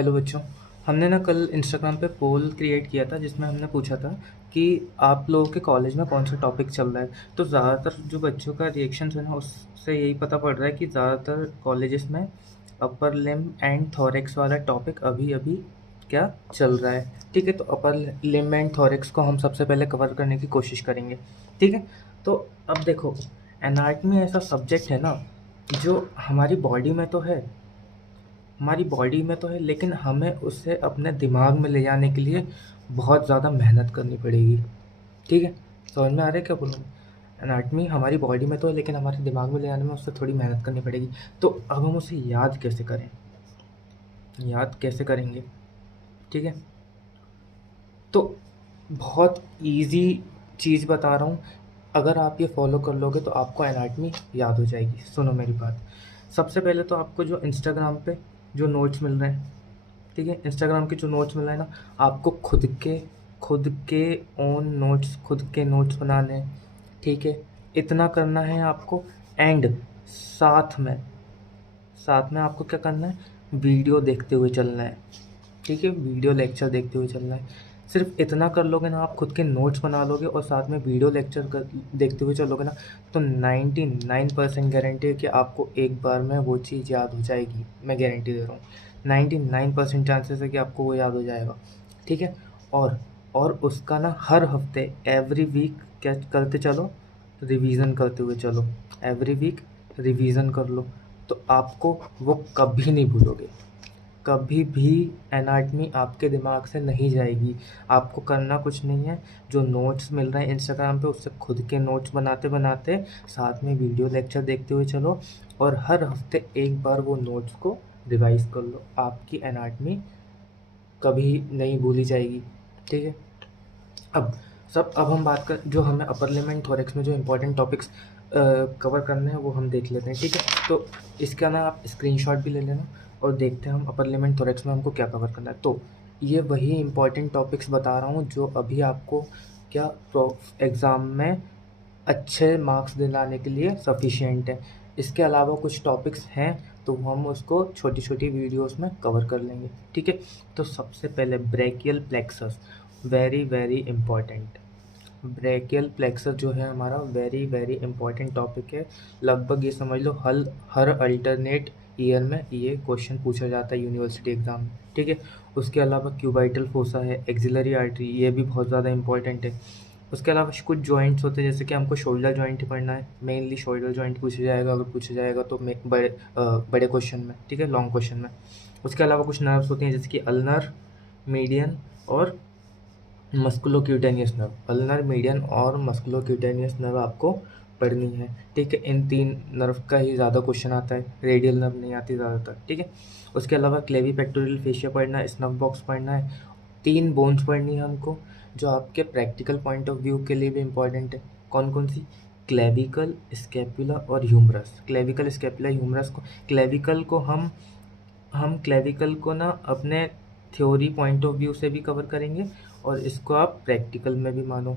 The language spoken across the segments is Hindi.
हेलो बच्चों। हमने ना कल इंस्टाग्राम पे पोल क्रिएट किया था जिसमें हमने पूछा था कि आप लोगों के कॉलेज में कौन सा टॉपिक चल रहा है। तो ज़्यादातर जो बच्चों का रिएक्शन है ना उससे यही पता पड़ रहा है कि ज़्यादातर कॉलेजेस में अपर लिम्ब एंड थोरेक्स वाला टॉपिक अभी अभी क्या चल रहा है। ठीक है, तो अपर लिम्ब एंड थोरेक्स को हम सबसे पहले कवर करने की कोशिश करेंगे। ठीक है, तो अब देखो, एनाटॉमी ऐसा सब्जेक्ट है ना जो हमारी बॉडी में तो है, लेकिन हमें उसे अपने दिमाग में ले जाने के लिए बहुत ज़्यादा मेहनत करनी पड़ेगी। ठीक है, समझ में आ रहा है क्या बोलूँ? एनाटॉमी हमारी बॉडी में तो है, लेकिन हमारे दिमाग में ले जाने में उससे थोड़ी मेहनत करनी पड़ेगी। तो अब हम उसे याद कैसे करें, याद कैसे करेंगे? ठीक है, तो बहुत इजी चीज़ बता रहा हूँ। अगर आप ये फॉलो कर लोगे तो आपको एनाटॉमी याद हो जाएगी। सुनो मेरी बात। सबसे पहले तो आपको जो इंस्टाग्राम पे जो नोट्स मिल रहे हैं, ठीक है, इंस्टाग्राम के जो नोट्स मिल रहे हैं ना, आपको खुद के ओन नोट्स, खुद के नोट्स बनाने हैं। ठीक है, इतना करना है आपको। एंड साथ में साथ में आपको क्या करना है, वीडियो देखते हुए चलना है। ठीक है, वीडियो लेक्चर देखते हुए चलना है। सिर्फ इतना कर लोगे ना, आप खुद के नोट्स बना लोगे और साथ में वीडियो लेक्चर देखते हुए चलोगे ना, तो 99% गारंटी है कि आपको एक बार में वो चीज़ याद हो जाएगी। मैं गारंटी दे रहा हूँ, 99% चांसेस है कि आपको वो याद हो जाएगा। ठीक है, और उसका ना हर हफ्ते एवरी वीक क्या करते चलो, रिवीजन करते हुए चलो। एवरी वीक रिवीजन कर लो, तो आपको वो कभी नहीं भूलोगे। कभी भी एनाटॉमी आपके दिमाग से नहीं जाएगी। आपको करना कुछ नहीं है, जो नोट्स मिल रहे हैं इंस्टाग्राम पे उससे खुद के नोट्स बनाते बनाते साथ में वीडियो लेक्चर देखते हुए चलो, और हर हफ्ते एक बार वो नोट्स को रिवाइज कर लो। आपकी एनाटॉमी कभी नहीं भूली जाएगी। ठीक है, अब अब हम बात कर, जो हमें अपर लिम्ब एंड थोरैक्स में जो इंपॉर्टेंट टॉपिक्स कवर करने हैं वो हम देख लेते हैं। ठीक है, तो इसका ना आप स्क्रीनशॉट भी ले लेना और देखते हैं हम अपर लिम्ब एंड थोरैक्स में हमको क्या कवर करना है। तो ये वही इंपॉर्टेंट टॉपिक्स बता रहा हूँ जो अभी आपको क्या एग्ज़ाम में अच्छे मार्क्स दिलाने के लिए सफिशिएंट है। इसके अलावा कुछ टॉपिक्स हैं तो हम उसको छोटी छोटी वीडियोस में कवर कर लेंगे। ठीक है, तो सबसे पहले brachial plexus, very very important. Brachial plexus जो है हमारा वेरी वेरी इंपॉर्टेंट टॉपिक है। लगभग ये समझ लो हर अल्टरनेट ईयर में ये क्वेश्चन पूछा जाता है यूनिवर्सिटी एग्ज़ाम में। ठीक है, उसके अलावा क्यूबाइटल फोसा है, एक्सिलरी आर्टरी, ये भी बहुत ज़्यादा इंपॉर्टेंट है। उसके अलावा कुछ जॉइंट्स होते हैं, जैसे कि हमको शोल्डर जॉइंट पढ़ना है, मेनली शोल्डर जॉइंट पूछा जाएगा, अगर पूछा जाएगा तो बड़े क्वेश्चन में। ठीक है, लॉन्ग क्वेश्चन में। उसके अलावा कुछ नर्व्स होती हैं जैसे कि अल्नर, मीडियन और मस्कुलोक्यूटेनियस नर्व। अल्नर, मीडियन और मस्कुलोक्यूटेनियस नर्व आपको पढ़नी है। ठीक है, इन तीन नर्व का ही ज़्यादा क्वेश्चन आता है, रेडियल नर्व नहीं आती ज़्यादातर। ठीक है, उसके अलावा क्लेवी पेक्टोरियल फेशिया पढ़ना है, स्नफ बॉक्स पढ़ना है, 3 बोन्स पढ़नी है हमको जो आपके प्रैक्टिकल पॉइंट ऑफ व्यू के लिए भी इम्पॉर्टेंट है। कौन कौन सी? क्लेविकल, स्कैपुला और ह्यूमरस। क्लेविकल, स्कैपुला, ह्यूमरस को, क्लेविकल को हम क्लेविकल को ना अपने थ्योरी पॉइंट ऑफ व्यू से भी कवर करेंगे और इसको आप प्रैक्टिकल में भी मानो।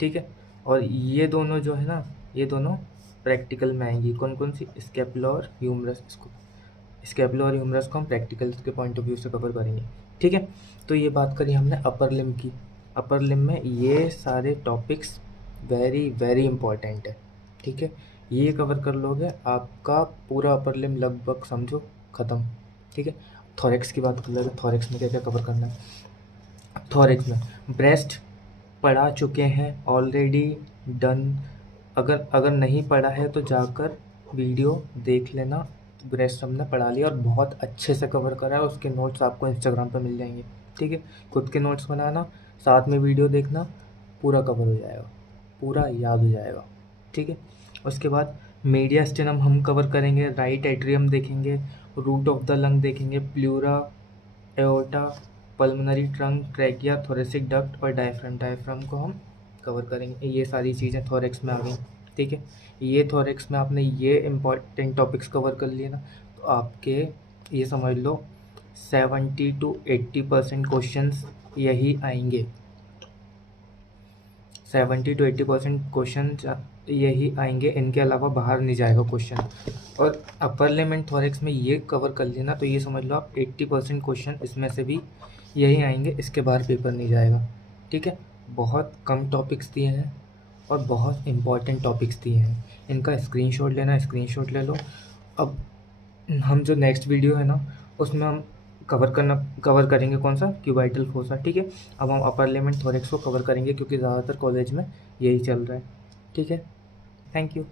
ठीक है, और ये दोनों जो है ना, ये दोनों प्रैक्टिकल में आएंगी। कौन कौन सी? स्कैपुला और ह्यूमरस। इसको स्कैपुला और ह्यूमरस को हम प्रैक्टिकल के पॉइंट ऑफ व्यू से कवर करेंगे। ठीक है, तो ये बात करी हमने अपर लिम्ब की। अपर लिम्ब में ये सारे टॉपिक्स वेरी वेरी इंपॉर्टेंट है। ठीक है, ये कवर कर लोगे आपका पूरा अपर लिम्ब लगभग समझो ख़त्म। ठीक है, थोरैक्स की बात कर लेते हैं, थोरैक्स में क्या क्या कवर करना है। थोरैक्स में ब्रेस्ट पढ़ा चुके हैं ऑलरेडी, डन। अगर अगर नहीं पढ़ा है तो जाकर वीडियो देख लेना। ब्रेस्ट हमने पढ़ा लिया और बहुत अच्छे से कवर करा है, उसके नोट्स आपको इंस्टाग्राम पे मिल जाएंगे। ठीक है, खुद के नोट्स बनाना, साथ में वीडियो देखना, पूरा कवर हो जाएगा, पूरा याद हो जाएगा। ठीक है, उसके बाद मीडियास्टिनम हम कवर करेंगे, राइट एट्रियम देखेंगे, रूट ऑफ द लंग देखेंगे, pleura, aorta, pulmonary trunk, trachea, thoracic duct और डायफ्राम को हम कवर करेंगे। ये सारी चीज़ें थोरैक्स में आ गई। ठीक है, ये थोरैक्स में आपने ये इम्पॉर्टेंट टॉपिक्स कवर कर लिए ना, तो आपके ये समझ लो 70 to 80% क्वेश्चंस यही आएंगे। 70 to 80% क्वेश्चन यही आएंगे, इनके अलावा बाहर नहीं जाएगा क्वेश्चन। और अपर लिम एंड थोरैक्स में ये कवर कर लेना तो ये समझ लो आप 80% क्वेश्चन इसमें से भी यही आएंगे, इसके बाहर पेपर नहीं जाएगा। ठीक है, बहुत कम टॉपिक्स दिए हैं और बहुत इम्पॉर्टेंट टॉपिक्स दिए हैं, इनका स्क्रीनशॉट लेना, स्क्रीनशॉट ले लो। अब हम जो नेक्स्ट वीडियो है ना उसमें हम कवर करेंगे कौन सा, क्यूबाइटल फोसा। ठीक है, अब हम अपर लिम एंड थोरैक्स को कवर करेंगे क्योंकि ज़्यादातर कॉलेज में यही चल रहा है। ठीक है, थैंक यू।